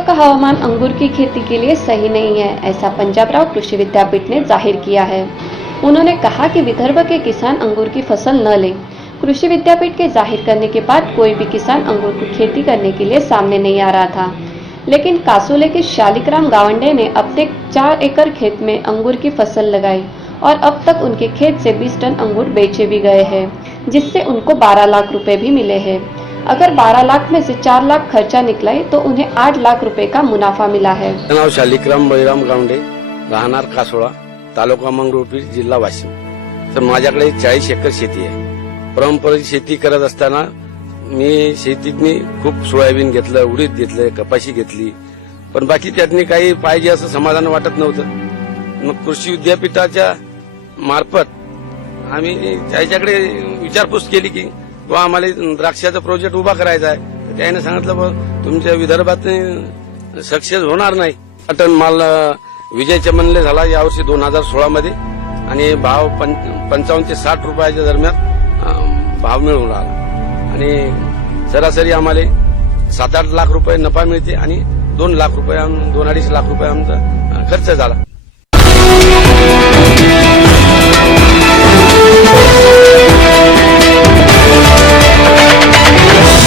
का हवामान अंगूर की खेती के लिए सही नहीं है, ऐसा पंजाबराव कृषि विद्यापीठ ने जाहिर किया है। उन्होंने कहा कि विदर्भ के किसान अंगूर की फसल न लें। कृषि विद्यापीठ के जाहिर करने के बाद कोई भी किसान अंगूर की खेती करने के लिए सामने नहीं आ रहा था, लेकिन कासोले के शालिकराम गावंडे ने अपने 4 एकड़ खेत में अंगूर की फसल लगाई और अब तक उनके खेत से 20 टन अंगूर बेचे भी गए हैं, जिससे उनको 12 लाख रुपए भी मिले हैं। अगर 12 लाख में से 4 लाख खर्चा निकला तो उन्हें 8 लाख रुपए का मुनाफा मिला है। नाव शालिकराम बळीराम गावंडे, राहणार कासोळा, तालुका मंगरुळपीर, जिल्हा वाशिम। तर माझ्याकडे 40 एकर शेती आहे। परंपरागत शेती करत असताना मी शेतीतनी खूप सोयाबीन घेतलं, उडीद घेतलं, कपाशी घेतली, पण बाकी त्यातनी काही पाहिजे असं समाधान वाटत नव्हतं। मग कृषी विद्यापीठाच्या मार्फत आम्ही त्याच्याकडे विचारपूस केली की आम्हाला द्राक्षाचा प्रोजेक्ट उभा करायचा आहे। त्याने सांगितलं तुमच्या विदर्भात सक्सेस होणार नाही। टन माल विजय चमनले झाला यावर्षी 2016 मध्ये आणि भाव 55 ते 60 रुपयाच्या दरम्यान भाव मिळून आला आणि सरासरी आम्हाला 7-8 लाख रुपये नफा मिळते आणि 2 लाख रुपये 2-2.5 लाख रुपये आमचा खर्च झाला।